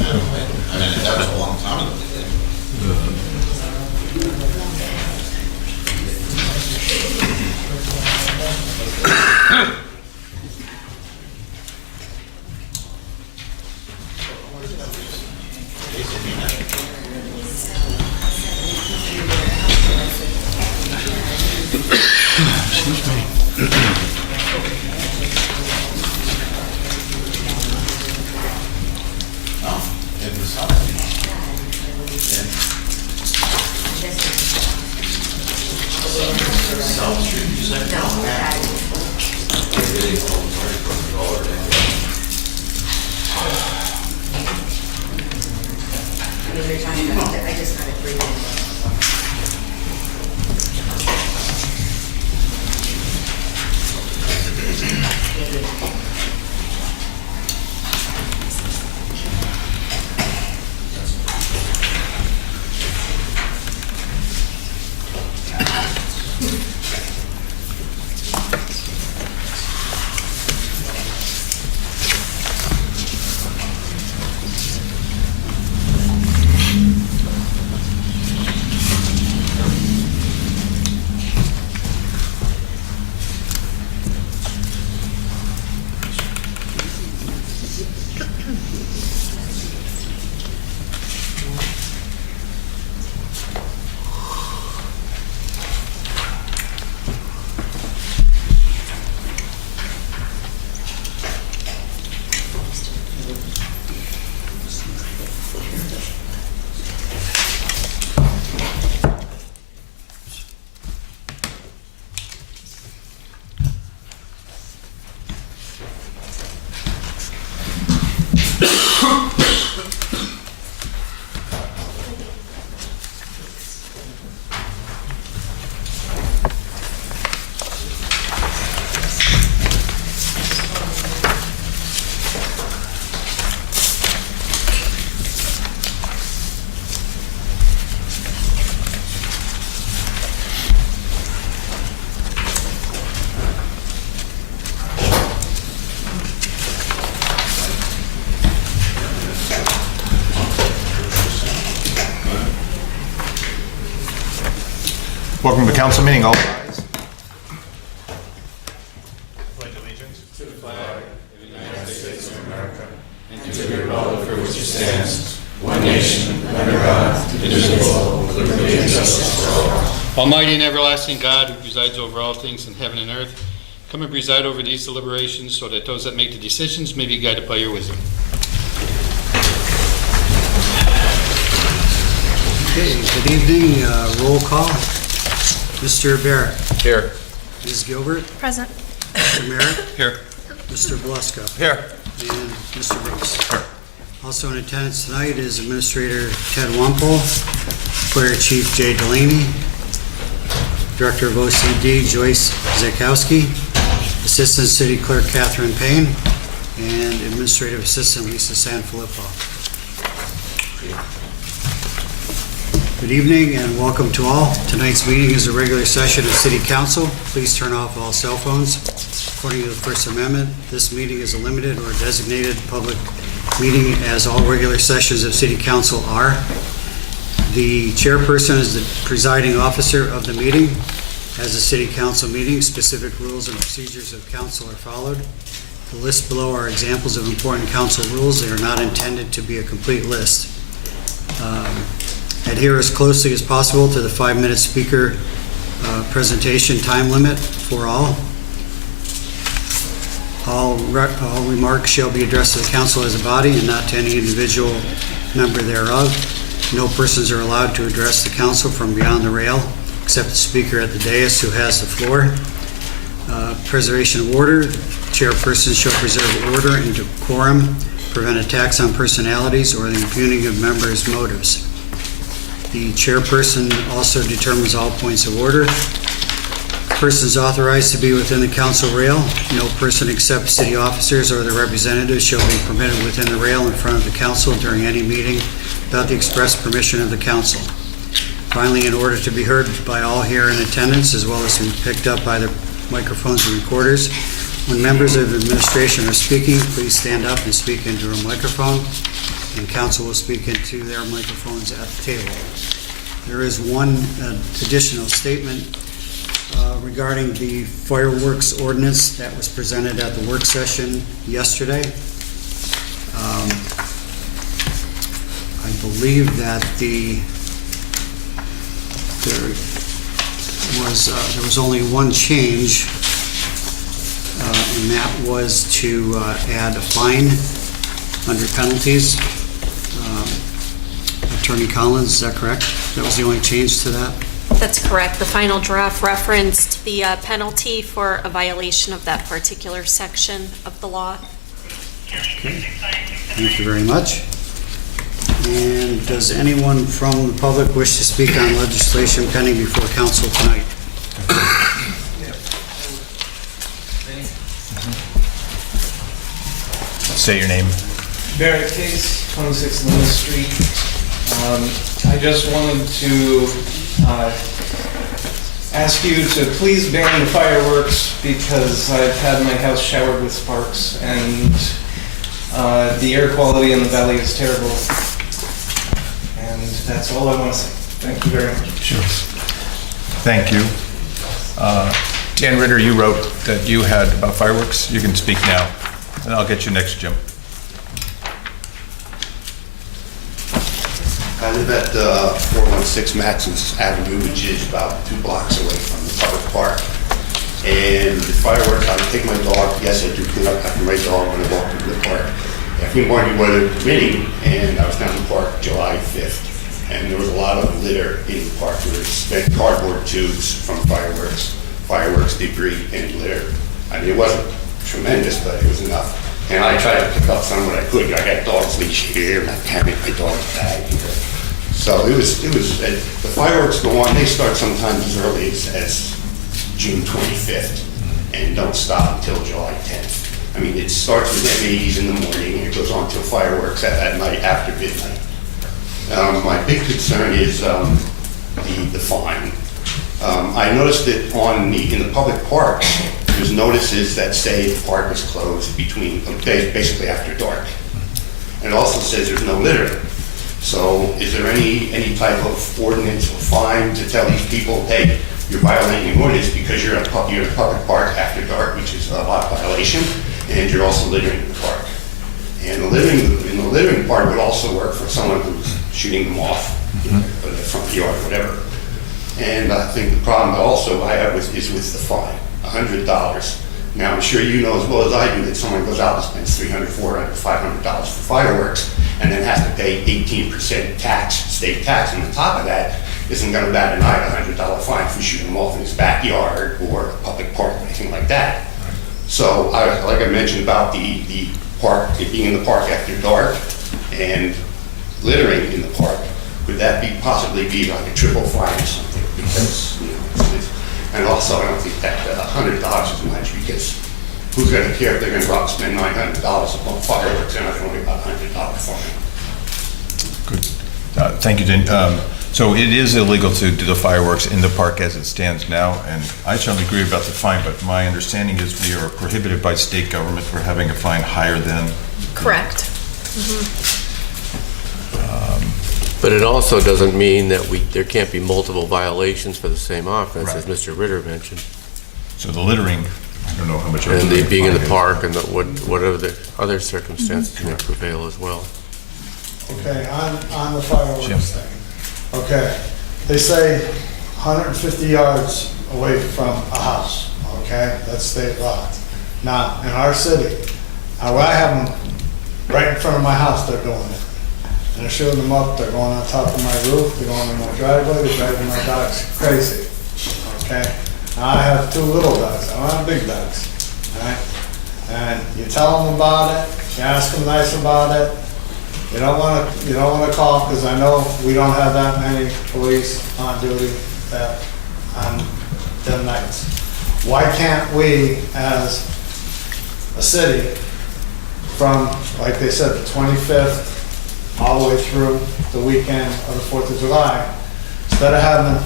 I mean, that was a long time ago. Excuse me. It was something. I just got it reading. Welcome to council meeting. All rise. Pledge allegiance to the flag of the United States of America and to the republic for which it stands, one nation, under God, indivisible, with liberty and justice for all. Almighty and everlasting God, who presides over all things in heaven and earth, come and preside over these deliberations so that those that make the decisions may be guided by your wisdom. Okay, good evening. Roll call. Mr. Barrett. Here. Ms. Gilbert. Present. Mr. Merritt. Here. Mr. Bluska. Here. And Mr. Brooks. Here. Also in attendance tonight is Administrator Ted Wampel, Fire Chief Jay Delaney, Director of OCD Joyce Zakowski, Assistant City Clerk Catherine Payne, and Administrative Assistant Lisa Sanfilippo. Good evening and welcome to all. Tonight's meeting is a regular session of City Council. Please turn off all cell phones. According to the First Amendment, this meeting is a limited or designated public meeting, as all regular sessions of City Council are. The chairperson is the presiding officer of the meeting. As a City Council meeting, specific rules and procedures of council are followed. The list below are examples of important council rules. They are not intended to be a complete list. Adhere as closely as possible to the 5-minute speaker presentation time limit for all. All remarks shall be addressed to the council as a body and not to any individual member thereof. No persons are allowed to address the council from beyond the rail except the speaker at the dais who has the floor. Preservation of order. Chairperson shall preserve order and decorum, prevent attacks on personalities or the impugning of members' motives. The chairperson also determines all points of order. Persons authorized to be within the council rail. No person except city officers or their representatives shall be permitted within the rail in front of the council during any meeting without the express permission of the council. Finally, in order to be heard by all here in attendance, as well as to be picked up by the microphones and recorders, when members of the administration are speaking, please stand up and speak into a microphone. and council will speak into their microphones at the table. There is one additional statement regarding the fireworks ordinance that was presented at the work session yesterday. I believe that there was only one change, and that was to add a fine under penalties. Attorney Collins, is that correct? That was the only change to that? That's correct. The final draft referenced the penalty for a violation of that particular section of the law. Okay. Thank you very much. And does anyone from the public wish to speak on legislation pending before council tonight? Say your name. Barrett Case, 26 Lewis Street. I just wanted to ask you to please ban the fireworks because I've had my house showered with sparks and the air quality in the valley is terrible. And that's all I want to say. Thank you very much. Sure. Thank you. Dan Ritter, you wrote that you had about fireworks. You can speak now, and I'll get you next, Jim. I live at 416 Maximus Avenue, which is about 2 blocks away from the public park. And the fireworks, I would take my dog, yes, I do clean up after my dog when I walk through the park. Every morning we were committee, and I was down in the park July 5th, and there was a lot of litter in the park. There was spent cardboard tubes from fireworks debris and litter. I mean, it wasn't tremendous, but it was enough. And I tried to pick up some when I could. I got dog's leash here, and I carried my dog's bag here. So it was, the fireworks go on, they start sometimes as early as June 25th and don't stop until July 10th. I mean, it starts with M80s in the morning and it goes on till fireworks at night after midnight. My big concern is the fine. I noticed that in the public parks, there's notices that say the park is closed basically after dark. And it also says there's no litter. So is there any type of ordinance or fine to tell these people, hey, you're violating the ordinance because you're in a public park after dark, which is a lot violation, and you're also littering in the park. And the littering part would also work for someone who's shooting them off in the front yard or whatever. And I think the problem also I have is with the fine, $100. Now, I'm sure you know as well as I do that someone goes out and spends $300, $400, $500 for fireworks and then has to pay 18% tax, state tax, and on top of that isn't going to bat an eye at a $100 fine for shooting them off in his backyard or a public park or anything like that. So, like I mentioned about the park, it being in the park after dark and littering in the park, would that possibly be like a triple fine or something? Because, and also, I don't think that $100 is much because who's going to care if they're going to go out and spend $900 on fireworks? They're not going to worry about $100 fine. Good. Thank you, Dan. So it is illegal to do the fireworks in the park as it stands now, and I certainly agree about the fine, but my understanding is we are prohibited by state government for having a fine higher than... Correct. But it also doesn't mean that there can't be multiple violations for the same offense, as Mr. Ritter mentioned. So the littering, I don't know how much... And the being in the park and whatever the other circumstances may prevail as well. Okay, on the fireworks Jim. thing. Okay, they say 150 yards away from a house, okay? That's state law. Now, in our city, I have them right in front of my house, they're doing it. And I showed them up, they're going on top of my roof, they're going in my driveway, they're driving my dogs crazy, okay? Now, I have 2 little dogs, I don't have big dogs, all right? And you tell them about it, you ask them nice about it. You don't want to call because I know we don't have that many police on duty on them nights. Why can't we, as a city, from, like they said, the 25th all the way through the weekend of the 4th of July, instead of having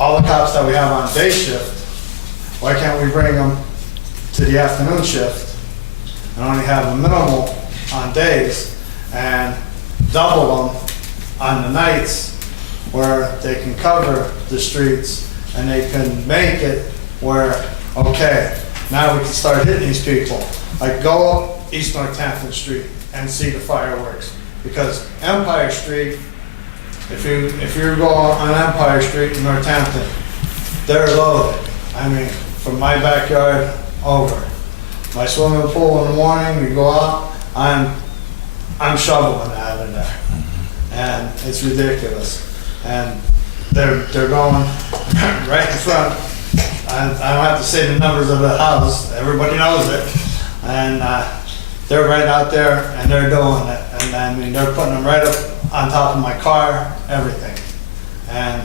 all the cops that we have on day shift, why can't we bring them to the afternoon shift and only have a minimal on days and double them on the nights where they can cover the streets and they can make it where, okay, now we can start hitting these people. Like go up East Northampton Street and see the fireworks. Because Empire Street, if you go on Empire Street in Northampton, they're loaded. I mean, from my backyard over. My swimming pool in the morning, you go out, I'm shoveling out of there. And it's ridiculous. And they're going right in front. I don't have to say the numbers of the house, everybody knows it. And they're right out there and they're doing it. And I mean, they're putting them right up on top of my car, everything. And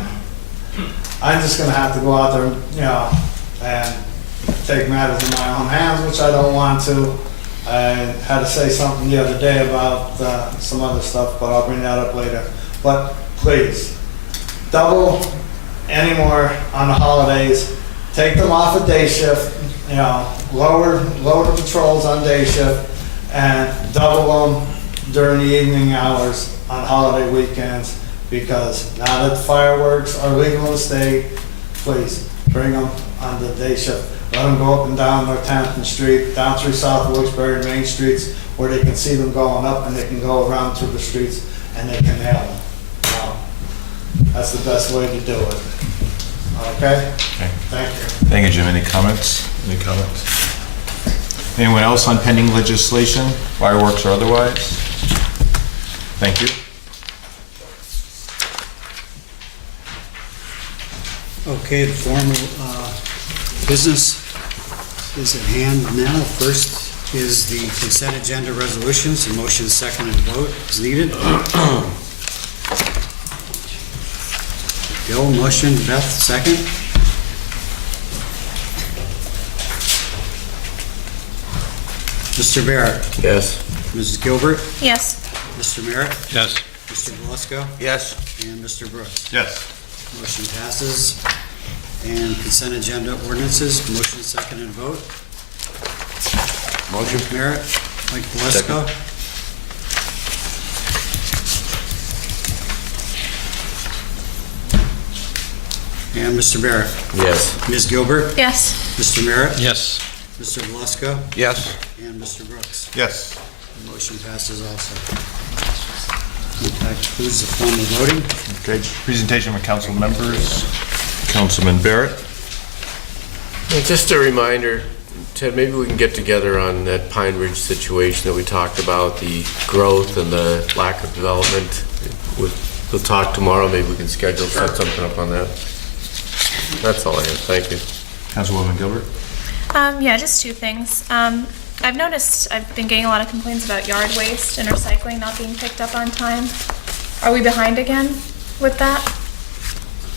I'm just gonna have to go out there, you know, and take matters in my own hands, which I don't want to. I had to say something the other day about some other stuff, but I'll bring that up later. But please, double any more on the holidays. Take them off a day shift, you know, lower the patrols on day shift, and double them during the evening hours on holiday weekends. Because now that the fireworks are legal in the state, please bring them on the day shift. Let them go up and down Northampton Street, down through South Wilkes-Barre main streets, where they can see them going up and they can go around through the streets and they can nail them. That's the best way to do it. Okay? Thank you. Thank you, Jim. Any comments? Any comments? Anyone else on pending legislation, fireworks or otherwise? Thank you. Okay, the formal business is at hand now. First is the consent agenda resolutions. A motion, second, and vote is needed. Bill, motion. Beth, second. Mr. Barrett. Yes. Mrs. Gilbert. Yes. Mr. Merritt. Yes. Mr. Belusko. Yes. And Mr. Brooks. Yes. Motion passes. And consent agenda ordinances, motion, second, and vote. Motion. Mike Merritt, Mike Belusko. And Mr. Barrett. Yes. Ms. Gilbert. Yes. Mr. Merritt. Yes. Mr. Belusko. Yes. And Mr. Brooks. Yes. The motion passes also. That concludes the formal voting. Okay, presentation from council members. Councilman Barrett. Yeah, just a reminder, Ted, maybe we can get together on that Pine Ridge situation that we talked about, the growth and the lack of development. We'll talk tomorrow, maybe we can schedule, set something up on that. That's all I have, thank you. Councilwoman Gilbert. Yeah, just two things. I've noticed I've been getting a lot of complaints about yard waste and recycling not being picked up on time. Are we behind again with that?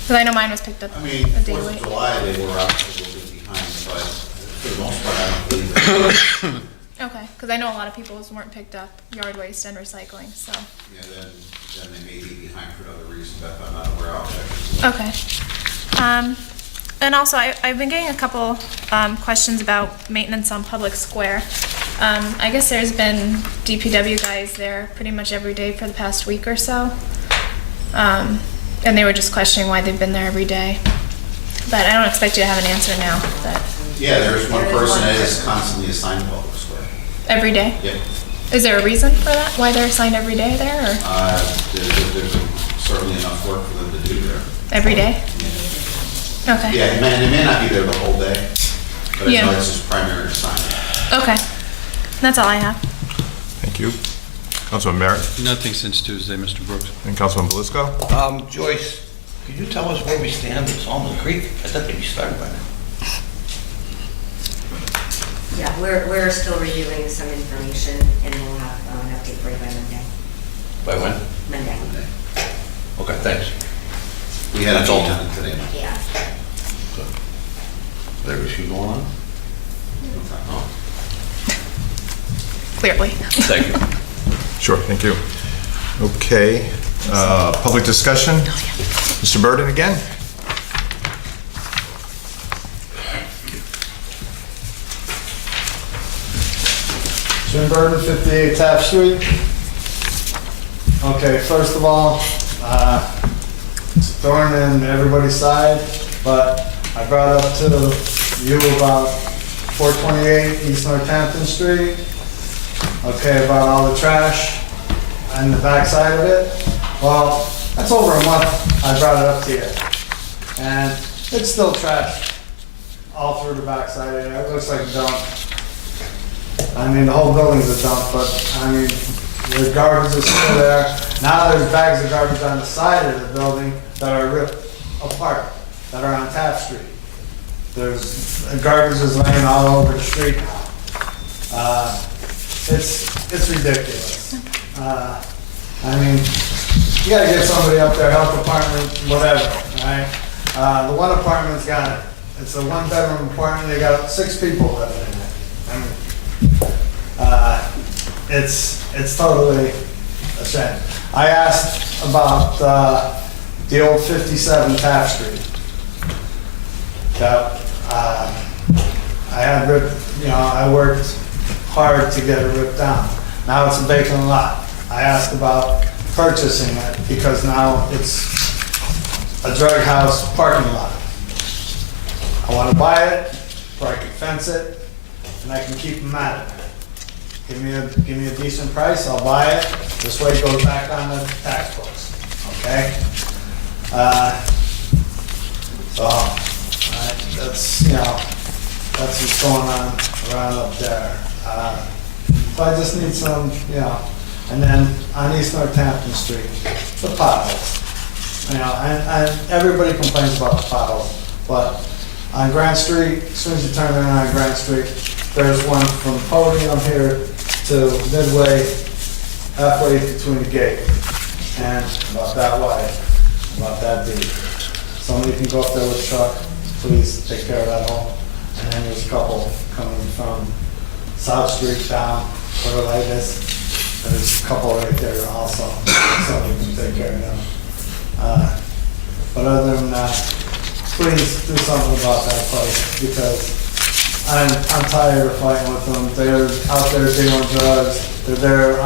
Because I know mine was picked up I mean, a day 4th late. of July, they were out a little bit behind, but for the most part, I don't believe that. Okay, because I know a lot of people's weren't picked up, yard waste and recycling, so. Yeah, then they may be behind for other reasons that I'm not aware of. Okay. And also, I've been getting a couple questions about maintenance on Public Square. I guess there's been DPW guys there pretty much every day for the past week or so. And they were just questioning why they've been there every day. But I don't expect you to have an answer now, but Yeah, there's one person that is constantly assigned to Public Square. every day? Yeah. Is there a reason for that? Why they're assigned every day there, or There's certainly enough work for them to do there. every day? Yeah. Okay. Yeah, they may not be there the whole day, but I Yeah. know it's his primary assignment. Okay. That's all I have. Thank you. Councilman Merritt Nothing since Tuesday, Mr. Brooks. and Councilman Belusko. Joyce, could you tell us where we stand with Salmon Creek? I thought they'd be started by now. Yeah, we're still reviewing some information, and we'll have an update for you by Monday. By when? Monday. Okay, thanks. We had a That's all. meeting on it today. Yeah. There issue going on? Clearly. Thank you. Sure, thank you. Okay, public discussion. Mr. Burden again? Jim Burden, 58 Taft Street. Okay, first of all, it's a thorn in everybody's side, but I brought up to you about 428 East Northampton Street. Okay, about all the trash on the back side of it. Well, that's over a month I brought it up to you. And it's still trash all through the back side of it. It looks like a dump. I mean, the whole building's a dump, but I mean, the garbage is still there. Now there's bags of garbage on the side of the building that are ripped apart, that are on Taft Street. There's garbage is laying all over the street now. It's ridiculous. I mean, you gotta get somebody up there, health department, whatever, right? The one apartment's got it. It's a one-bedroom apartment. They got 6 people living in it. I mean, it's totally a shame. I asked about the old 57 Taft Street. That I had ripped, I worked hard to get it ripped down. Now it's a vacant lot. I asked about purchasing it because now it's a drug house parking lot. I want to buy it where I can fence it and I can keep them at it. Give me a decent price, I'll buy it. This way it goes back on the tax books. Okay? That's what's going on around up there. So I just need some, and then on East Northampton Street, the potholes. And everybody complains about the potholes, but on Grant Street, as soon as you turn in on Grant Street, there's one from Podium here to midway, halfway between the gate, and about that wide, about that deep. Somebody can go up there with a truck, please take care of that hole. And then there's a couple coming from South Street down, where the light is. There's a couple right there also, somebody can take care of them. But other than that, please do something about that place, because I'm tired of fighting with them. They're out there dealing drugs. They're there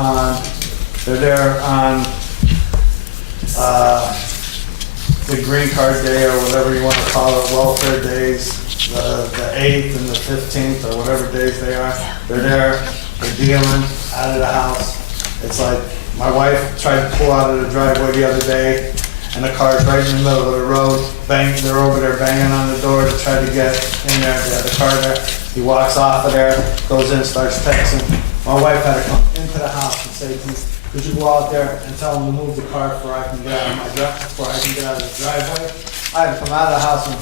on the green card day or whatever you want to call it, welfare days, the 8th and the 15th or whatever days they are. They're there, they're dealing out of the house. It's like my wife tried to pull out of the driveway the other day and the car's right in the middle of the road. They're over there banging on the door to try to get in there. They have the car there. He walks off of there, goes in, starts texting. My wife had to come into the house and say to me, could you go out there and tell him to move the car before I can get out of my before I can get out of the driveway? I had to come out of the house and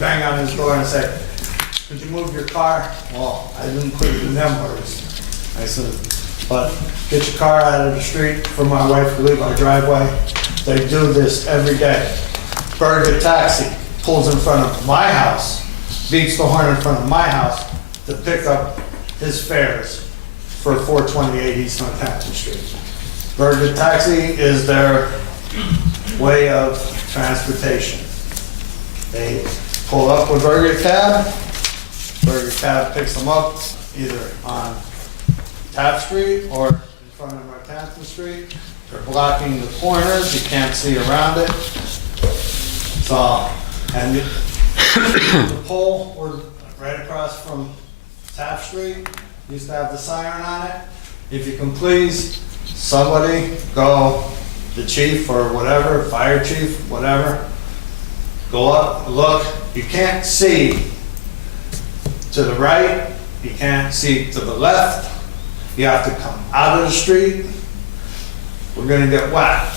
bang on his door and say, could you move your car? Well, I didn't put it in them words. I said, but get your car out of the street for my wife to leave our driveway. They do this every day. Burger Taxi pulls in front of my house, beats the horn in front of my house to pick up his fares for 428 East Northampton Street. Burger Taxi is their way of transportation. They pull up with Burger Cab picks them up either on Taft Street or in front of Northampton Street. They're blocking the corners, you can't see around it. So, and the pole was right across from Taft Street, used to have the siren on it. If you can please, somebody go, the chief or whatever, fire chief, whatever, go up, look. You can't see to the right, you can't see to the left. You have to come out of the street. We're gonna get whacked.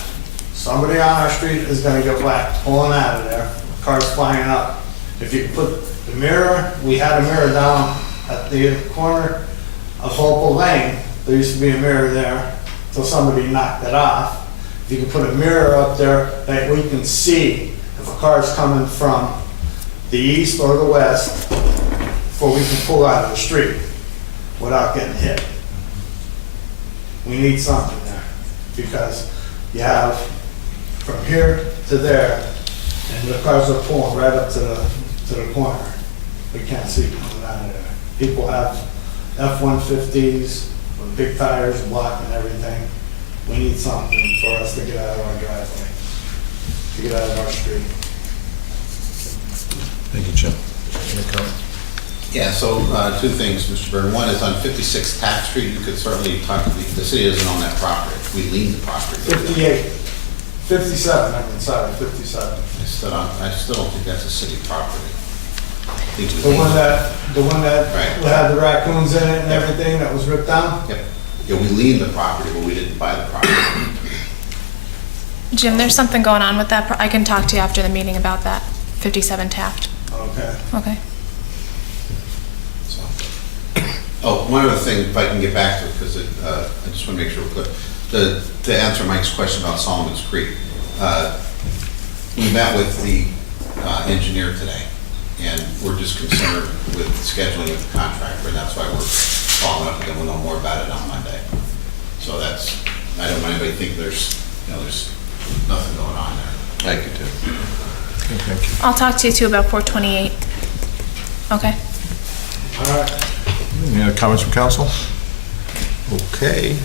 Somebody on our street is gonna get whacked, pulling out of there, cars flying up. If you put the mirror, we had a mirror down at the corner of Hopewell Lane. There used to be a mirror there until somebody knocked it off. If you can put a mirror up there that we can see if a car is coming from the east or the west, before we can pull out of the street without getting hit. We need something there, because you have from here to there, and the cars are pulling right up to the corner. We can't see coming out of there. People have F-150s with big tires blocking everything, We need something for us to get out of our driveway, to get out of our street. Thank you, Jim. Any comment? Yeah, so two things, Mr. Byrne. One is on 56 Taft Street, you could certainly talk to the city doesn't own that property. We lien the property. 58, 57, I'm sorry, 57. I still don't think that's a city property. I think we The lien one it. that Right. had the raccoons in it and everything that was ripped down? Yep. Yeah, we lien the property, but we didn't buy the property. Jim, there's something going on with that. I can talk to you after the meeting about that. 57 Taft. Okay. Okay. So. Oh, one other thing, if I can get back to it, because I just want to make sure we're clear. To answer Mike's question about Solomon's Creek, we met with the engineer today, and we're just concerned with scheduling of the contractor, and that's why we're following up, and we'll know more about it on Monday. So that's, I don't want anybody to think there's nothing going on there. I could do. Thank you. I'll talk to you too about 428. Okay. All right. Any other comments from council? Okay.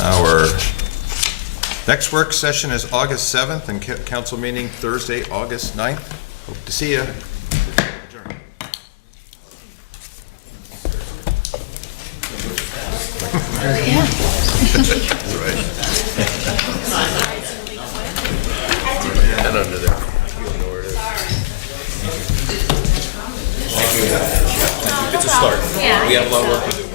Our next work session is August 7th and council meeting Thursday, August 9th. Hope to see you. And under there. You know where it is. It's a start. Yeah. We have a lot of work to do.